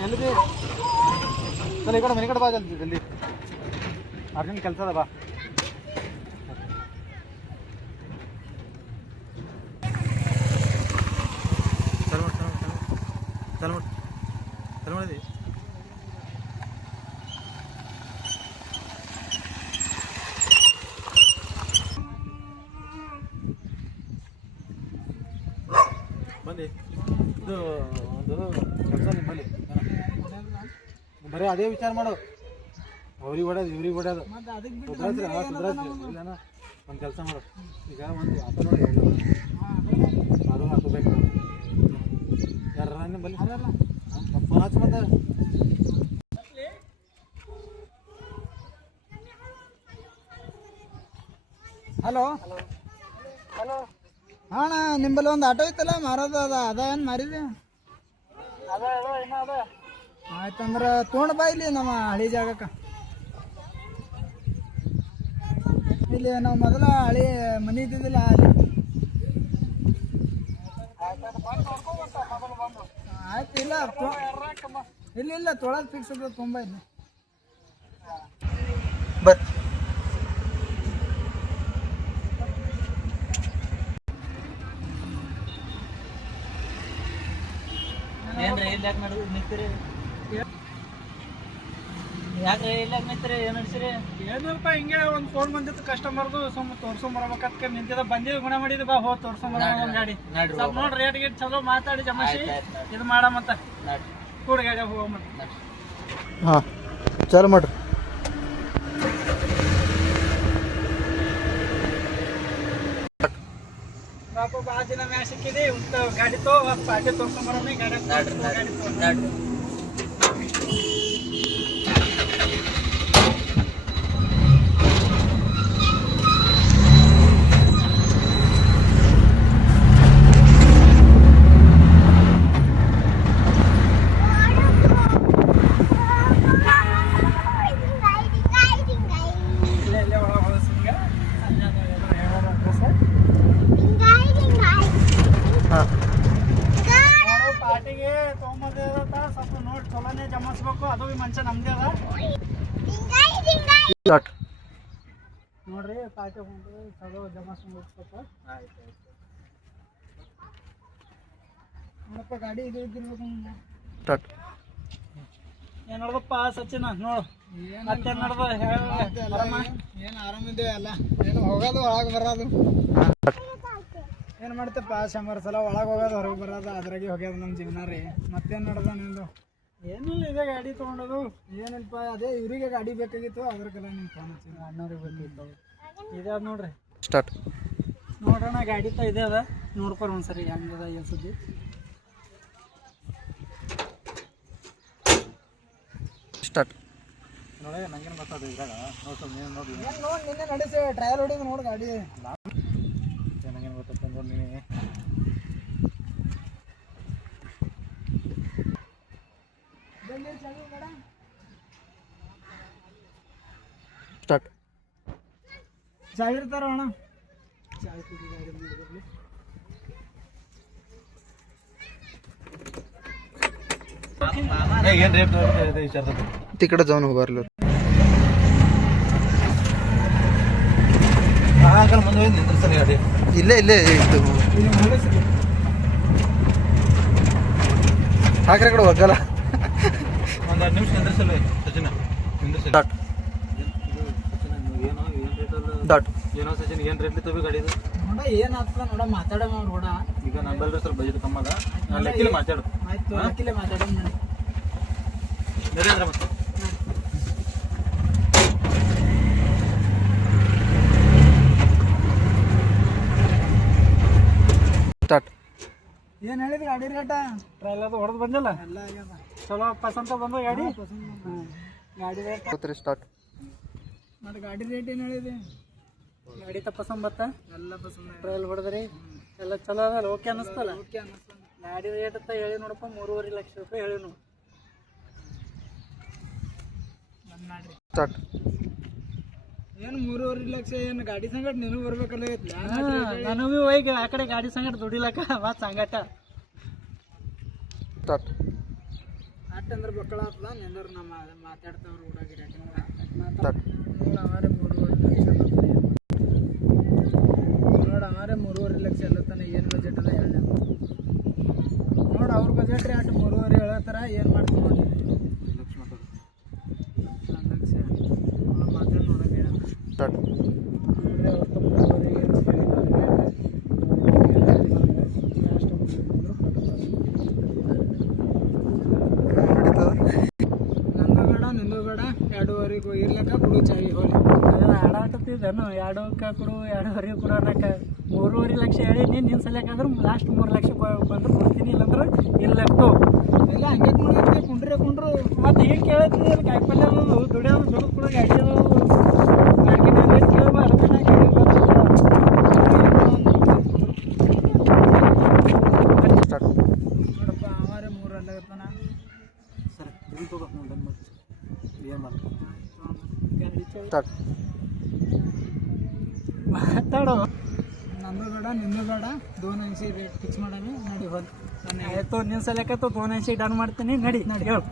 ಎಲ್ಲಿದೆ ಚಲ ಈ ಕಡೆ ಮನೆ ಕಡೆ ಬಾ ಜಲ್ದಿ ಜಲ್ದಿ ಅರ್ಜೆಂಟ್ ಕೆಲಸ ಅದ ಬಾ ಚಲ ಮಾಡಿದಿ ಬನ್ನಿ ಇದು ಒಂದು ಕೆಲಸ ನಿಮ್ಮಲ್ಲಿ ಬರೀ ಅದೇ ವಿಚಾರ ಮಾಡು ಅವ್ರಿಗೆ ಹೊಡ್ಯೋದು ಇವ್ರಿಗೆ ಹೊಡ್ಯೋದು ಸುಧಾರಿಸ್ರಿ ಒಂದು ಕೆಲಸ ಮಾಡು ಈಗ ಒಂದು ಆಟೋ ನೋಡಿ ಅದು ಹಾಕೋಬೇಕು ಯಾರ ಬಲ್ಲಿ ಫೋನ್ ಹಚ್ಚ ಮತ್ತೆ ಹಲೋ ಹಲೋ ಅಣ್ಣ ನಿಂಬಲ್ಲಿ ಒಂದು ಆಟೋ ಇತ್ತಲ್ಲ ಮಾರೋದು ಅದ ಏನು ಮಾರಿದೆ ಆಯ್ತಂದ್ರೆ ತೊಗೊಂಡು ಬಾ ಇಲ್ಲಿ ನಮ್ಮ ಹಳಿ ಜಾಗಕ್ಕೆ ಇಲ್ಲಿ ನಾವು ಮೊದಲ ಹಳಿ ಮನೆ ಇದ್ದಿದ್ದಿಲ್ಲ ಅಲ್ಲಿ ಆಯ್ತು ಇಲ್ಲ ಇಲ್ಲ ತೊಳೋದು ಫಿಕ್ಸ್ ಅದ ತುಂಬ ಇಲ್ಲಿ ಬರ್ ಏನ್ರಿ ಇಲ್ಲ ನಿಂತೀರಿ ಯಾಕ್ರಿ ಇಲ್ಲ ನಿಂತೀರಿ ಏನು ನಡ್ಸಿರಿ ಏನಲ್ಪ ಹಿಂಗೆ ಒಂದು ಫೋನ್ ಬಂದಿತ್ತು ಕಸ್ಟಮರ್ದು ಸುಮ್ಮ ತೋರ್ಸ್ಕೊಂಬರ್ಬೇಕಂತ ನಿಂತಿದ್ದ ಬಂದಿದ್ದು ಗುಣ ಮಾಡಿದ್ದು ಬಾ ಹೋಗಿ ತೋರ್ಸ್ಕೊಂಬರ ಒಂದು ಗಾಡಿ ಸ್ವಲ್ಪ ನೋಡಿ ರೇಟ್ ಗೀಟ್ ಚಲೋ ಮಾತಾಡಿ ಜಮಾಸಿ ಇದು ಮಾಡಮಂತ ಕೂಡ ಗಾಡಿ ಹೋಗಮಂತ ಹಾಂ ಚಾಲು ಮಾಡ್ರಿ ಪಾಪ ಭಾಳ ದಿನ ಮ್ಯಾಗ ಸಿಕ್ಕಿದೆ ಗಾಡಿ ತೋ ಪಾಟಿ ತೋರ್ಸ್ಕೊಂಬರಮಿ ಗಾಡಿ ಪಾರ್ಟಿಗೆ ತೊಗೊಂಬರ್ದೇ ಸ್ವಲ್ಪ ನೋಡಿ ಚಲೋನೇ ಜಮಾಯಿಸ್ಬೇಕು ಅದು ಭೀ ಮನುಷ್ಯ ನಮ್ದೇ ಅದ ನೋಡ್ರಿ ಪಾರ್ಟಿ ಹೋಗ್ರಿ ಚಲೋ ಜಮಾಯಿಸ್ಕೊಂಡು ಸ್ವಲ್ಪ ಆಯ್ತು ನೋಡಪ್ಪ ಗಾಡಿ ಇದು ಇದ್ದಿರ್ಬೇಕು ಏನು ನೋಡ್ದಪ್ಪ ಸಚಿನ ನೋಡು ಮತ್ತೇನು ನೋಡ್ದ ಏನು ಆರಾಮಿದೆ ಅಲ್ಲ ಏನು ಹೋಗೋದು ಒಳಗೆ ಬರೋದು ಏನು ಮಾಡ್ತಪ್ಪ ಶಂಬರ್ ಸಲ ಒಳಗೆ ಹೋಗೋದು ಹೊರಗೆ ಬರೋದು ಅದ್ರಾಗೆ ಹೋಗ್ಯದ ನಮ್ಮ ಜೀವನ ರೀ ಮತ್ತೇನು ನೋಡ್ದ ನಿಂದು ಏನಿಲ್ಲ ಇದೆ ಗಾಡಿ ತೊಗೊಂಡೋದು ಏನಲ್ಪ ಅದೇ ಇವರಿಗೆ ಗಾಡಿ ಬೇಕಾಗಿತ್ತು ಅದ್ರ ಕಲ ನಿಮ್ಮ ಫೋನ್ ಹಚ್ಚಿದ ಅಣ್ಣವ್ರಿಗೆ ಬೇಕಾಗಿತ್ತು ಇದೆ ಅದು ನೋಡ್ರಿ ಸ್ಟಾರ್ಟ್ ನೋಡೋಣ ಗಾಡಿ ತ ಇದೆ ಅದ ನೋಡ್ಕೊರಿ ಒಂದ್ಸರಿ ಹೆಂಗದ ಏನು ಸುದ್ದಿ ಸ್ಟಾರ್ಟ್ ನೋಡಿ ನಂಗೇನು ಗೊತ್ತದ ಇದ್ರಾಗ ನೋಡಿ ನಿನ್ನೆ ನಡೆಸಿ ಟ್ರಯಲ್ ಹೊಡಿದು ನೋಡಿ ಗಾಡಿ ನಂಗೇನು ಗೊತ್ತಪ್ಪ ನೋಡಿ ನೀನು ಸ್ಟಾರ್ಟ್ ಚಾಯ್ ಇರ್ತಾರ ಅಣ್ಣ ಏನು ರೇಟ್ ವಿಚಾರದ ಈ ಕಡೆ ಜಾನ್ ಹೋಗಾರ್ಲ ಅಂಕಲ್ ಮುಂದೆ ಹೋಗಿ ನಿಂದ್ರಿಸಲಿ ಗಾಡಿ ಇಲ್ಲೇ ಹಾಕ್ರೆ ಕಡೆ ಹೋಗಲ್ಲ ಒಂದು 2 ನಿಮಿಷ ನಿಂದ್ರಿಸಲ್ಲ ಸಚಿನ ನಿಂದ್ರಿಸಲಿ ಡಾಟ್ ಏನೋ ಸಚಿನ್ ಏನು ರೇಟ್ಲಿ ತಗೋಬೇಕು ಗಾಡಿದು ನೋಡ ಏನಾಗ್ತದ ನೋಡ ಮಾತಾಡೋಣ ನೋಡ ಈಗ ನಂಬಲ್ರಿ ಸ್ವಲ್ಪ ಬಜೆಟ್ ಕಮ್ಮಿ ಅದ ನಾನು ಲೆಕ್ಕಿಲ್ಲ ಮಾತಾಡು ಆಯ್ತು ಲೆಕ್ಕಿಲ್ಲ ಮಾತಾಡೋಣ ನೋಡಿ ನರೇಂದ್ರ ಮತ್ತೆ ಸ್ಟಾರ್ಟ್ ಏನು ಹೇಳಿದ್ರಿ ಗಾಡಿ ರೇಟ ಟ್ರೈಲ್ ಅದು ಹೊಡೆದು ಬಂದಿಲ್ಲ ಎಲ್ಲ ಆಗ್ಯದ ಚಲೋ ಪಸಂತ ಬಂದು ಗಾಡಿ ಗಾಡಿ ರೇಟ್ ಸ್ಟಾರ್ಟ್ ಮತ್ತು ಗಾಡಿ ರೇಟ್ ಏನು ಹೇಳಿದೆ ಗಾಡಿ ತ ಪಸಂದ್ ಬತ್ತ ಎಲ್ಲ ಪಸಂದ್ ಟ್ರೈಲ್ ಹೊಡೆದ್ರಿ ಎಲ್ಲ ಚಲೋ ಅದಲ್ಲ ಓಕೆ ಅನ್ನಿಸ್ತಲ್ಲ ಓಕೆ ಅನ್ನಿಸ್ತಲ್ಲ ಗಾಡಿ ರೇಟ್ ಅಂತ ಹೇಳಿ ನೋಡಪ್ಪ 3.5 ಲಕ್ಷ ರೂಪಾಯಿ ಹೇಳಿ ನಾವು ಸ್ಟಾರ್ಟ್ ಏನು 3.5 ಲಕ್ಷ ಏನು ಗಾಡಿ ಸಂಗಟ ನೀನು ಬರ್ಬೇಕಲ್ಲ ನನಗೂ ಹೋಗಿ ಆ ಕಡೆ ಗಾಡಿ ಸಂಗಟ ದುಡಿಲಕ್ಕ ಮತ್ತು ಸಂಗಟ ಸ್ಟಾರ್ಟ್ ಆಟ ಎಟ್ ಅಂದ್ರೆ ಬಕ್ಕಳ ಆಗ್ತದ ನಿಂದ್ರೆ ನಮ್ಮ ಮಾತಾಡ್ತಾವ್ರು ಹುಡುಗಿರಿ ಸ್ಟಾರ್ಟ್ ನೋಡು ಅವರೇ 3.5 ಲಕ್ಷ ಅಲ್ಲತ್ತಾನೆ ಏನು ಬಜೆಟ್ ಅದ ಹೇಳಿ ನೋಡು ಅವ್ರ ಬಜೆಟ್ ರೀ ಅಷ್ಟು 3.5 ಹೇಳತ್ತಾರ ಏನು ಮಾಡ್ತೀವಿ ನೋಡಿ ಲಕ್ಷ ಮಾತಾಡು 1 ಲಕ್ಷ ಮಾತಾಡಿ ನೋಡೋಣ ಹೇಳ ಸ್ಟಾರ್ಟ್ ನಂದು ಬೇಡ ನಿಂದು ಬೇಡ 2.5 ಇರ್ಲಕ್ಕ ಕುಡು ಚಾವಿ ಹೋಗಿ ಆಡಾಟತ್ತಿದ್ದೇನು 2ಕ್ಕೆ ಕೊಡು 2.5 ಕೊಡು ಅನ್ನಕ್ಕೆ 3.5 ಲಕ್ಷ ಹೇಳಿ ನಿನ್ನ ಸಲಕ್ಕಾದ್ರೆ ಲಾಸ್ಟ್ 3 ಲಕ್ಷ ಬಂದ್ರೆ ಕೊಡ್ತೀನಿ ಇಲ್ಲಂದ್ರೆ ಇಲ್ಲಟ್ಟು ಎಲ್ಲ ಹಂಗೆ ಮಾಡಿರ್ತೀವಿ ಕುಂಡ್ರು ಮತ್ತೆ ಈಗ ಕೇಳತ್ತೀನಿ ಕಾಯಿಪಲ್ಯ ದುಡಿಯೋದು ದುಡ್ಡು ಕೂಡ ಗಾಡಿ ಮಾರ್ಕೆಟ್ ರೇಟ್ ಕೇಳಬ ಅದಕ್ಕೆ ಸ್ಟಾರ್ಟ್ ನೋಡಪ್ಪ ಅವರೇ 3 ಅಲ್ಲಾಗತ್ತಾನ ಸರಿ ಬಿಲ್ ತಗೋ ಡನ್ ಮಾಡಿ ಏನು ಮಾಡ್ತಾರೆ ಸ್ಟಾರ್ಟ್ ಮಾತಾಡೋ ನಂದು ಬೇಡ ನಿಂದು ಬೇಡ 280 ರೇಟ್ ಫಿಕ್ಸ್ ಮಾಡೋಣ ನಡಿ ಹೋದ್ ಆಯ್ತು ನಿನ್ನ ಸಲಕ್ಕೆ 280 ಡನ್ ಮಾಡ್ತೀನಿ ನಡಿ ಹೇಳು